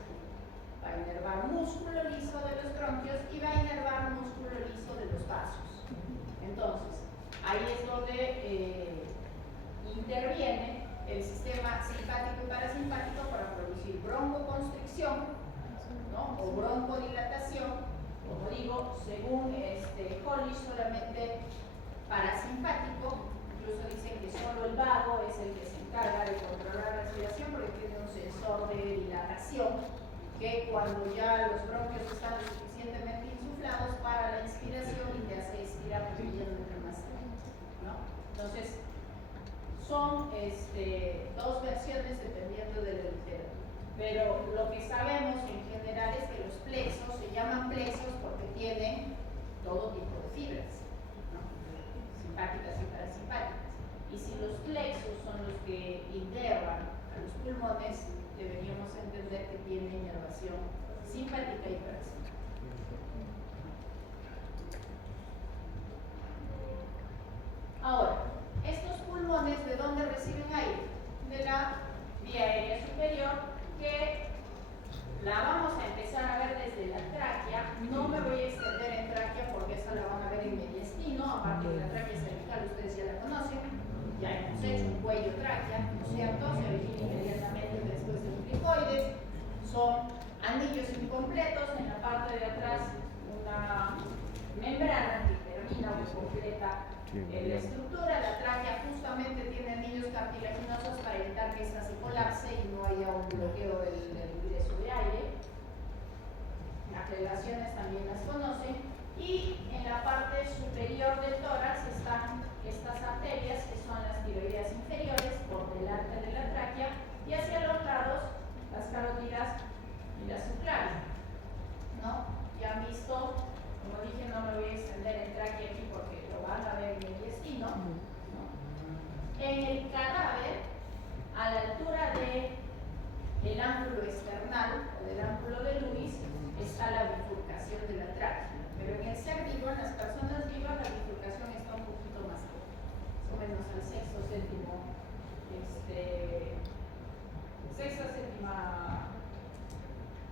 va a inervar músculo liso de los bronquios y va a inervar músculo liso de los vasos. Entonces, ahí es donde interviene el sistema simpático y parasimpático para producir broncoconstricción, ¿no? O broncodilatación, como digo, según Hollis, solamente parasimpático. Incluso dicen que solo el vago es el que se encarga de controlar la respiración porque tiene un sensor de dilatación que cuando ya los bronquios están lo suficientemente insuflados para la inspiración y te hace expirar fluyendo más lento, ¿no? Entonces, son dos versiones dependiendo de la literatura. Pero lo que sabemos en general es que los plexos se llaman plexos porque tienen todo tipo de fibras, ¿no? Simpáticas y parasimpáticas. Y si los plexos son los que inervan a los pulmones, deberíamos entender que tiene inervación simpática y parasimpática. Ahora, estos pulmones, ¿de dónde reciben aire? De la vía aérea superior, que la vamos a empezar a ver desde la tráquea. No me voy a extender en tráquea porque esa la van a ver en mediastino. Aparte de la tráquea cervical, ustedes ya la conocen. Ya hemos hecho un cuello tráquea, ¿no es cierto? Se origina inmediatamente después de los cricoides. Son anillos incompletos. En la parte de atrás, una membrana que termina o completa la estructura. La tráquea justamente tiene anillos cartilaginosos para evitar que ésta se colapse y no haya un bloqueo del ingreso de aire. Las relaciones también las conocen. Y en la parte superior del tórax están estas arterias que son las tiroideas inferiores por delante de la tráquea y hacia los lados las carótidas y las subclavias, ¿no? Ya han visto, como dije, no me voy a extender en tráquea aquí porque lo van a ver en el destino, ¿no? En el cadáver, a la altura del ángulo external o del ángulo de Lewis, está la bifurcación de la tráquea. Pero en el ser vivo, en las personas vivas, la bifurcación está un poquito más alta, más o menos al sexto, séptima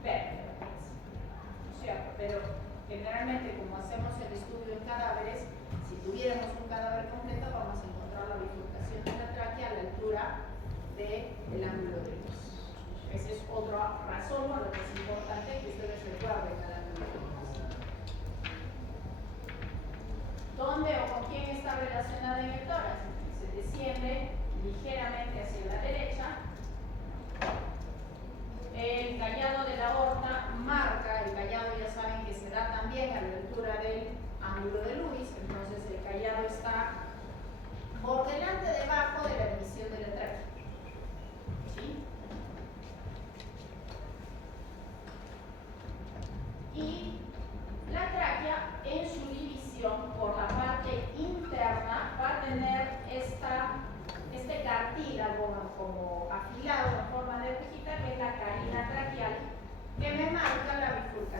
vértebra, ¿no es cierto? Pero generalmente, como hacemos el estudio en cadáveres, si tuviéramos un cadáver completo, vamos a encontrar la bifurcación de la tráquea a la altura del ángulo de Lewis. Esa es otra razón por la que es importante que ustedes recuerden el ángulo de Lewis. ¿Dónde o con quién está relacionada en el tórax? Se desciende ligeramente hacia la derecha. El callado de la aorta marca, el callado ya saben que se da también a la altura del ángulo de Lewis, entonces el callado está por delante, debajo de la división de la tráquea. ¿Sí? Y la tráquea en su división por la parte interna va a tener este cartílago como afilado en forma de rejita, que es la carina traqueal,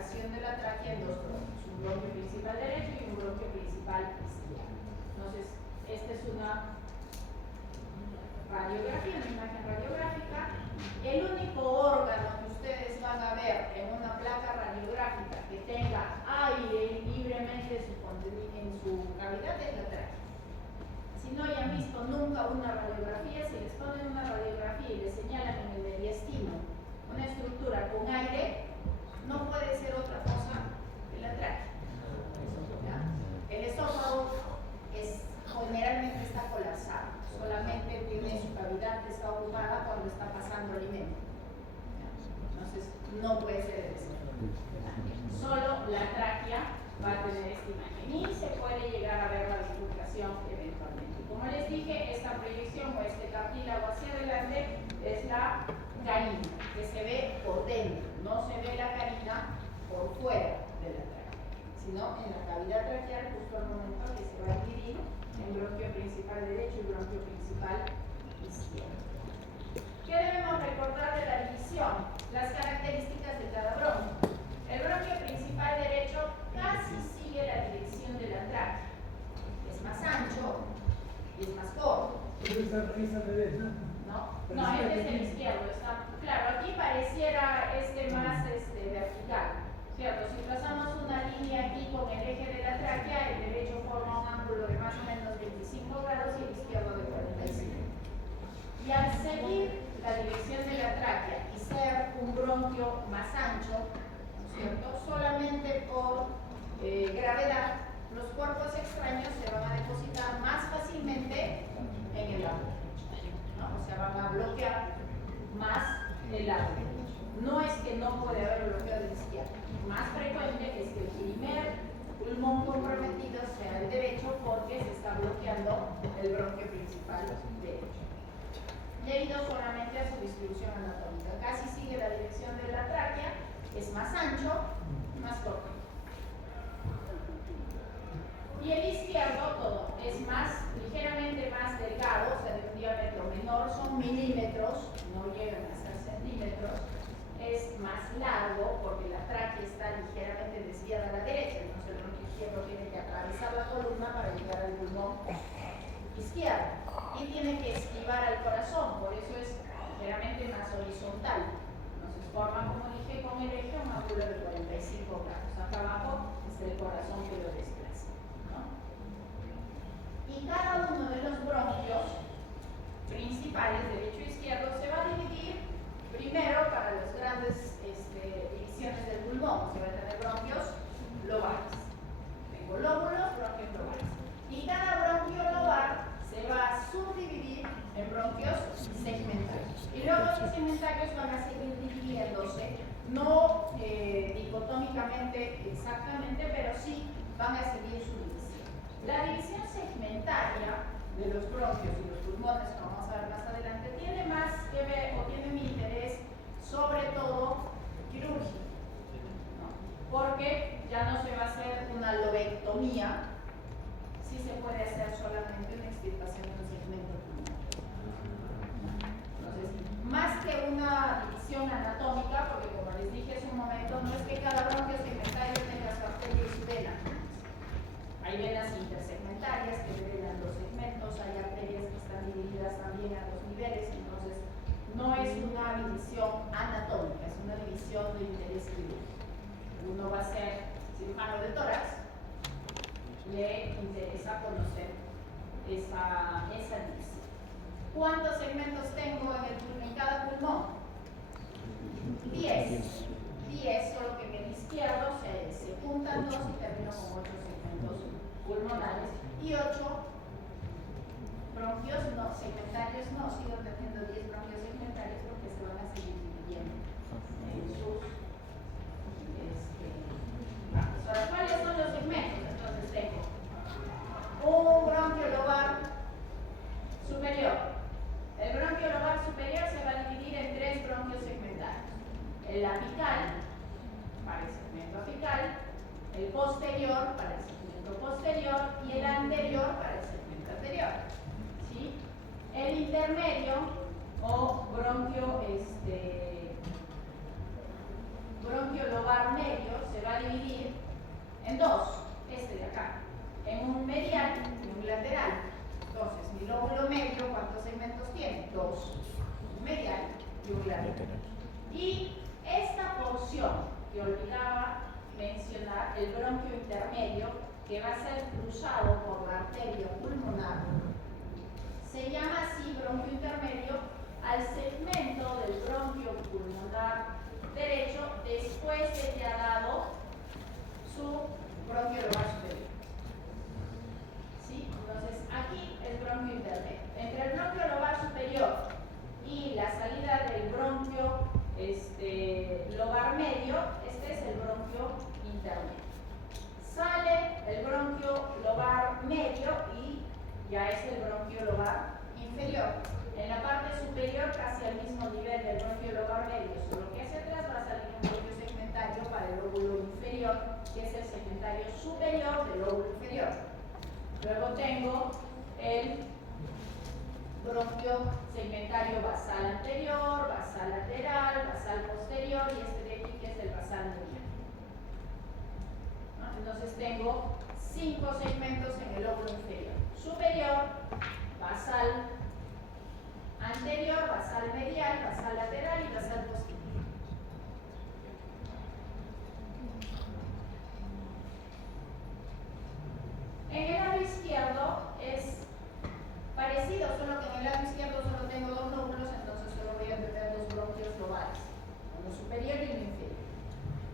separación de la tráquea en dos bronquios, un bronquio principal derecho y un bronquio principal izquierdo. Entonces, esta es una radiografía, una imagen radiográfica. El único órgano que ustedes van a ver en una placa radiográfica que tenga aire libremente en su cavidad es la tráquea. Si no hayan visto nunca una radiografía, si les ponen una radiografía y les señalan en el mediastino una estructura con aire, no puede ser otra cosa que la tráquea. ¿Ya? El esófago generalmente está colapsado, solamente tiene su cavidad que está ocupada cuando está pasando alimento. ¿Ya? Entonces, no puede ser el esófago. Solo la tráquea va a tener esta imagen y se puede llegar a ver la bifurcación eventualmente. Como les dije, esta proyección o este cartílago hacia adelante es la carina, que se ve por dentro, no se ve la carina por fuera de la tráquea, sino en la cavidad traqueal justo al momento que se va a dividir en bronquio principal derecho y bronquio principal izquierdo. ¿Qué debemos recordar de la división? Las características de cada bronquio. El bronquio principal derecho casi sigue la dirección de la tráquea. Es más ancho y es más corto. Es al revés, ¿no? No, este es el izquierdo. Claro, aquí pareciera más vertical. ¿Cierto? Si trazamos una línea aquí con el eje de la tráquea, el derecho forma un ángulo de más o menos 25 grados y el izquierdo de 45. Y al seguir la dirección de la tráquea y ser un bronquio más ancho, ¿cierto? Solamente por gravedad, los cuerpos extraños se van a depositar más fácilmente en el lado derecho, ¿no? O sea, van a bloquear más el lado derecho. No es que no puede haber bloqueo de izquierda. Más frecuente es que el primer pulmón comprometido sea el derecho porque se está bloqueando el bronquio principal derecho. Debido solamente a su distribución anatómica. Casi sigue la dirección de la tráquea, es más ancho, más corto. Y el izquierdo todo es ligeramente más delgado, o sea, de un diámetro menor, son milímetros, no llegan a ser centímetros. Es más largo porque la tráquea está ligeramente desviada a la derecha, entonces el bronquio izquierdo tiene que atravesar la columna para llegar al pulmón izquierdo y tiene que esquivar al corazón, por eso es ligeramente más horizontal. Entonces forma, como dije, con el eje un ángulo de 45 grados. Acá abajo está el corazón que lo desplaza, ¿no? Y cada uno de los bronquios principales, derecho e izquierdo, se va a dividir primero para las grandes divisiones del pulmón. Se van a tener bronquios lobares. Tengo lóbulos, bronquios lobares. Y cada bronquio lobar se va a subdividir en bronquios segmentarios. Y luego los segmentarios van a seguir dividiéndose, no dicotómicamente exactamente, pero sí van a seguir su división. La división segmentaria de los bronquios y los pulmones, como vamos a ver más adelante, tiene más que ver o tiene mi interés sobre todo quirúrgico, ¿no? Porque ya no se va a hacer una lobectomía, sí se puede hacer solamente una extirpación de un segmento pulmonar. Entonces, más que una división anatómica, porque como les dije hace un momento, no es que cada bronquio segmentario tenga su arteria y su vena. Hay venas intersegmentarias que drenan los segmentos, hay arterias que están divididas también a los niveles, entonces no es una división anatómica, es una división de interés quirúrgico. Uno va a ser cirujano de tórax, le interesa conocer esa división. ¿Cuántos segmentos tengo en cada pulmón? 10, solo que en el izquierdo se juntan 2 y termino con 8 segmentos pulmonares y 8 bronquios no segmentarios, no, sigo teniendo 10 bronquios segmentarios porque se van a seguir dividiendo en sus Ahora, ¿cuáles son los segmentos? Entonces tengo un bronquio lobar superior. El bronquio lobar superior se va a dividir en 3 bronquios segmentarios. El apical, para el segmento apical, el posterior, para el segmento posterior, y el anterior, para el segmento ambos medial y un lateral. Y esta porción que olvidaba mencionar, el bronquio intermedio, que va a ser cruzado por la arteria pulmonar, se llama así bronquio intermedio al segmento del bronquio pulmonar derecho después de que ha dado su bronquio lobar superior. ¿Sí? Entonces aquí es bronquio intermedio. Entre el bronquio lobar superior y la salida del bronquio lobar medio, este es el bronquio intermedio. Sale el bronquio lobar medio y ya es el bronquio lobar inferior. En la parte superior, casi al mismo nivel del bronquio lobar medio, solo que hacia atrás va a salir un bronquio segmentario para el lóbulo inferior, que es el segmentario superior del lóbulo inferior. Luego tengo el bronquio segmentario basal anterior, basal lateral, basal posterior y este de aquí que es el basal medial. ¿No? Entonces tengo 5 segmentos en el lóbulo inferior: superior, basal anterior, basal medial, basal lateral y basal posterior. En el lado izquierdo es parecido, solo que en el lado izquierdo solo tengo 2 lóbulos, entonces solo voy a tener 2 bronquios lobales, uno superior y uno inferior.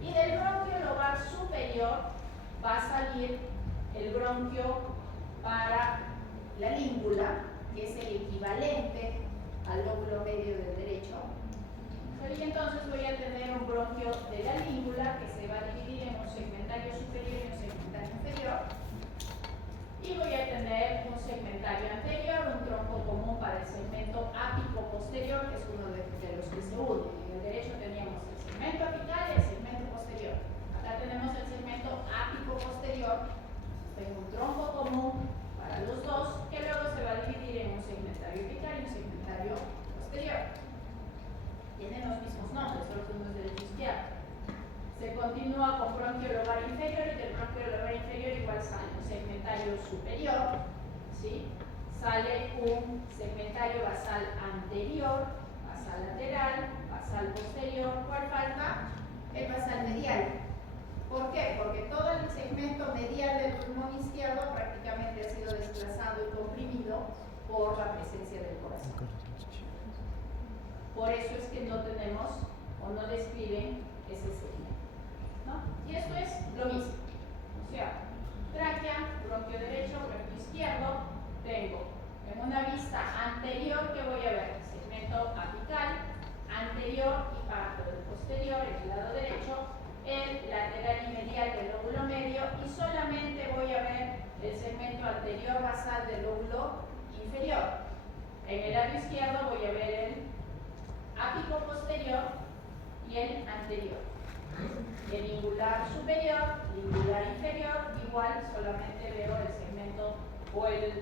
Y del bronquio lobar superior va a salir el bronquio para la língula, que es el equivalente al lóbulo medio del derecho. Y entonces voy a tener un bronquio de la língula que se va a dividir en un segmentario superior y un segmentario inferior. Y voy a tener un segmentario anterior, un tronco común para el segmento ápico posterior, que es uno de los que se unen. En el derecho teníamos el segmento apical y el segmento posterior. Acá tenemos el segmento ápico posterior. Tengo un tronco común para los dos, que luego se va a dividir en un segmentario apical y un segmentario posterior. Tienen los mismos nombres, solo que uno es derecho e izquierdo. Se continúa con bronquio lobar inferior y del bronquio lobar inferior igual sale un segmentario superior, ¿sí? Sale un segmentario basal anterior, basal lateral, basal posterior. ¿Cuál falta? El basal medial. ¿Por qué? Porque todo el segmento medial del pulmón izquierdo prácticamente ha sido desplazado y comprimido por la presencia del corazón. Por eso es que no tenemos o no describen ese segmento, ¿no? Y esto es lo mismo. O sea, tráquea, bronquio derecho, bronquio izquierdo. Tengo en una vista anterior que voy a ver segmento apical, anterior y parte del posterior, en el lado derecho, el lateral y medial del lóbulo medio, y solamente voy a ver el segmento anterior basal del lóbulo inferior. En el lado izquierdo voy a ver el ápico posterior y el anterior. El lingular superior, lingular inferior, igual solamente veo el segmento o el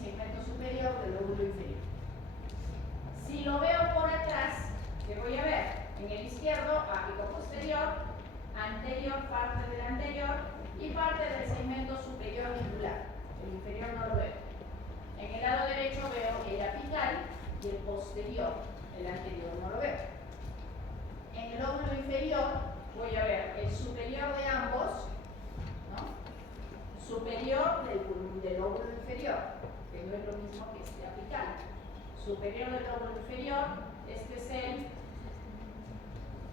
segmento superior del lóbulo inferior. Si lo veo por atrás, ¿qué voy a ver? En el izquierdo, ápico posterior, anterior, parte del anterior y parte del segmento superior lingular. El inferior no lo veo. En el lado derecho veo el apical y el posterior. El anterior no lo veo. En el lóbulo inferior voy a ver el superior de ambos, ¿no? Superior del lóbulo inferior, que no es lo mismo que este apical. Superior del lóbulo inferior, este es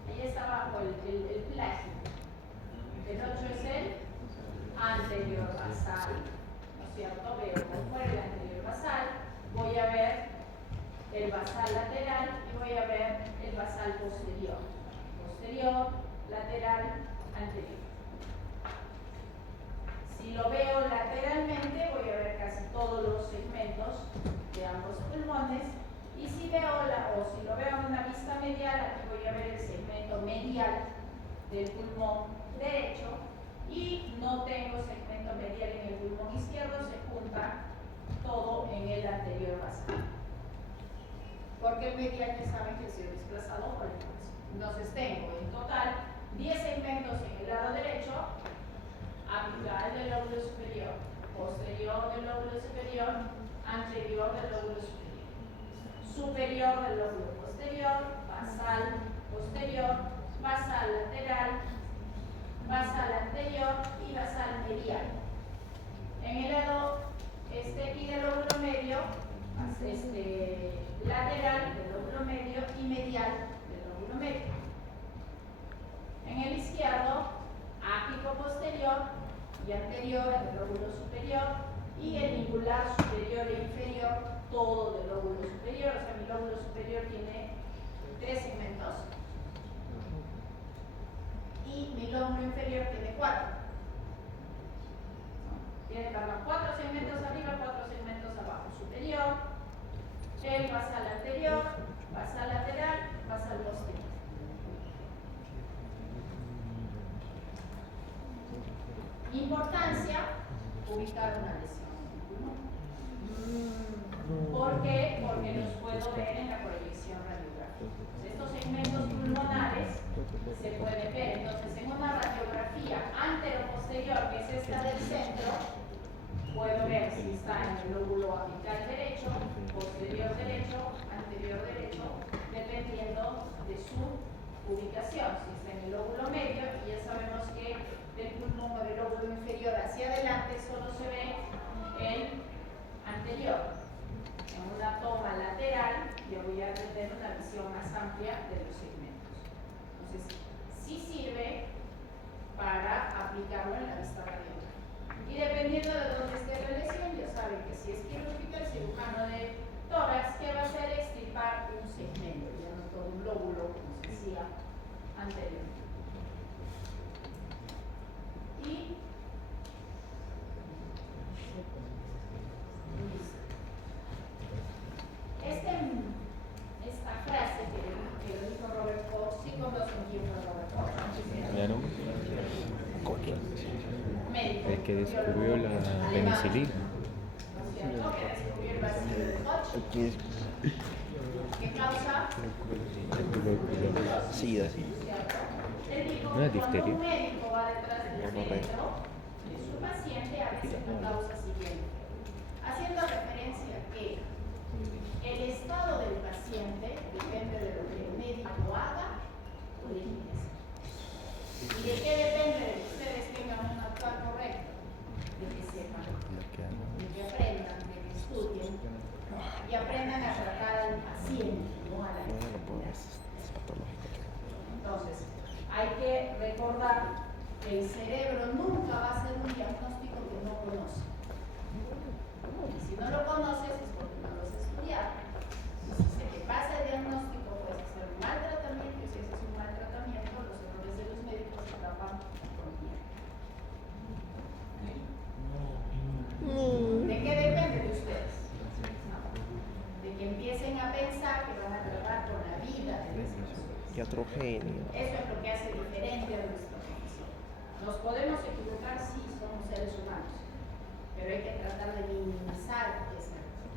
ahí está abajo el plagio. El 8 es el anterior basal, ¿no es cierto? Veo por fuera el anterior basal, voy a ver el basal lateral y voy a ver el basal posterior. Posterior, lateral, anterior. Si lo veo lateralmente, voy a ver casi todos los segmentos de ambos pulmones. Y si lo veo en una vista medial, aquí voy a ver el segmento medial del pulmón derecho. Y no tengo segmento medial en el pulmón izquierdo, se junta todo en el anterior basal. Porque el medial ya saben que ha sido desplazado por el corazón. Entonces tengo en total 10 segmentos en el lado derecho, apical del lóbulo superior, posterior del lóbulo superior, anterior del lóbulo superior. superior del lóbulo posterior, basal posterior, basal lateral, basal anterior y basal medial. En el lado y del lóbulo medio, lateral del lóbulo medio y medial del lóbulo medio. En el izquierdo, ápico posterior y anterior del lóbulo superior y el lingular superior e inferior, todo del lóbulo superior. O sea, mi lóbulo superior tiene 3 segmentos y mi lóbulo inferior tiene 4. Tiene 4 segmentos arriba, 4 segmentos abajo. Superior, el basal anterior, basal lateral, basal posterior. Importancia, ubicar una lesión en el pulmón. ¿Por qué? Porque los puedo ver en la proyección radiográfica. Estos segmentos pulmonares se pueden ver. Entonces, en una radiografía antero-posterior, que es esta del centro, puedo ver si está en el lóbulo apical derecho, posterior derecho, anterior derecho, dependiendo de su ubicación. Si está en el lóbulo medio, y ya sabemos que del pulmón o del lóbulo inferior hacia adelante solo se ve el anterior. En una toma lateral yo voy a tener una visión más amplia de los segmentos. Entonces, sí sirve para aplicarlo en la vista radiográfica. Y dependiendo de dónde esté la lesión, ya saben que si es quirúrgica, el cirujano de tórax, ¿qué va a hacer? Extirpar un segmento, ya no todo un lóbulo, como se decía anteriormente. Y esta frase que lo dijo Robert Koch, ¿sí conocen quién fue Robert Koch? Claro, Médico, el que descubrió la penicilina. ¿no es cierto? Que descubrió el vacío de Koch. ¿Qué causa? Sí, así. Él dijo ¿No es que cuando difteria? un médico va detrás del cerebro de su paciente, a veces la causa siguiente, haciendo referencia a que el estado del paciente depende de lo que el médico haga o deje de hacer. ¿Y de qué depende de que ustedes tengan un actuar correcto? De que sepan, de que aprendan, de que estudien y aprendan a tratar al paciente, no a la enfermedad. Entonces, hay que recordar que el cerebro nunca va a hacer un diagnóstico que no conoce. Y si no lo conoces es porque no lo has estudiado. Y si se te pasa el diagnóstico, puedes hacer un mal tratamiento, y si haces un mal tratamiento, los errores de los médicos se tapan con tiempo. ¿De qué depende de ustedes? De que empiecen a pensar que van a tratar con la vida de los pacientes. Iatrogenia. Eso es lo que hace diferente a nuestra profesión. Nos podemos equivocar, sí, somos seres humanos, pero hay que tratar de minimizar ese error.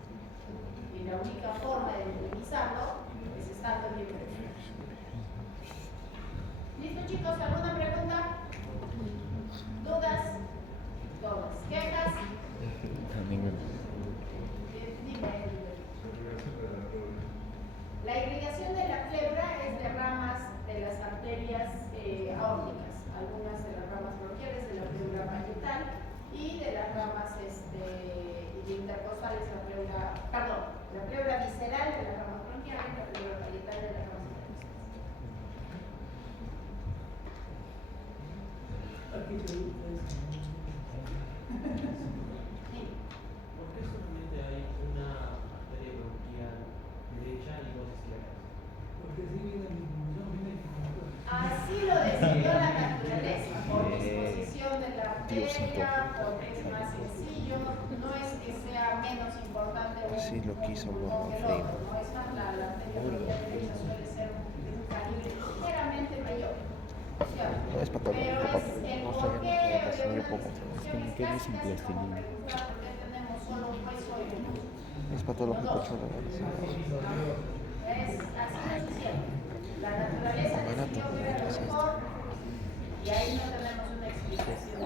Y la única forma de minimizarlo es estando bien preparados. ¿Listo, chicos? ¿Alguna pregunta? ¿Dudas? ¿Todas? ¿Quejas? Dime. La irrigación de la pleura es de ramas de las arterias aórticas, algunas de las ramas bronquiales de la pleura parietal y de las ramas intercostales, la pleura visceral de las ramas bronquiales y la pleura parietal de las ramas intercostales. ¿Por qué solamente hay una arteria bronquial derecha y dos izquierdas? Porque si viene la disminución, viene la inflamación. Así lo decidió la naturaleza, por disposición de la arteria, porque es más sencillo, no es que sea menos importante un Sí, lo quiso pulmón que el Morfeo. otro, no es más, la arteria bronquial derecha suele ser de un calibre ligeramente mayor, ¿cierto? No es patológico, Pero es el no sé, porqué no de sé, una yo poco. distribución ¿Qué es es casi como plastilina? preguntar por qué tenemos solo un hueso y un músculo. Es patológico, cholo. Es así no sucede. La naturaleza decidió que era lo mejor y ahí no tenemos una explicación.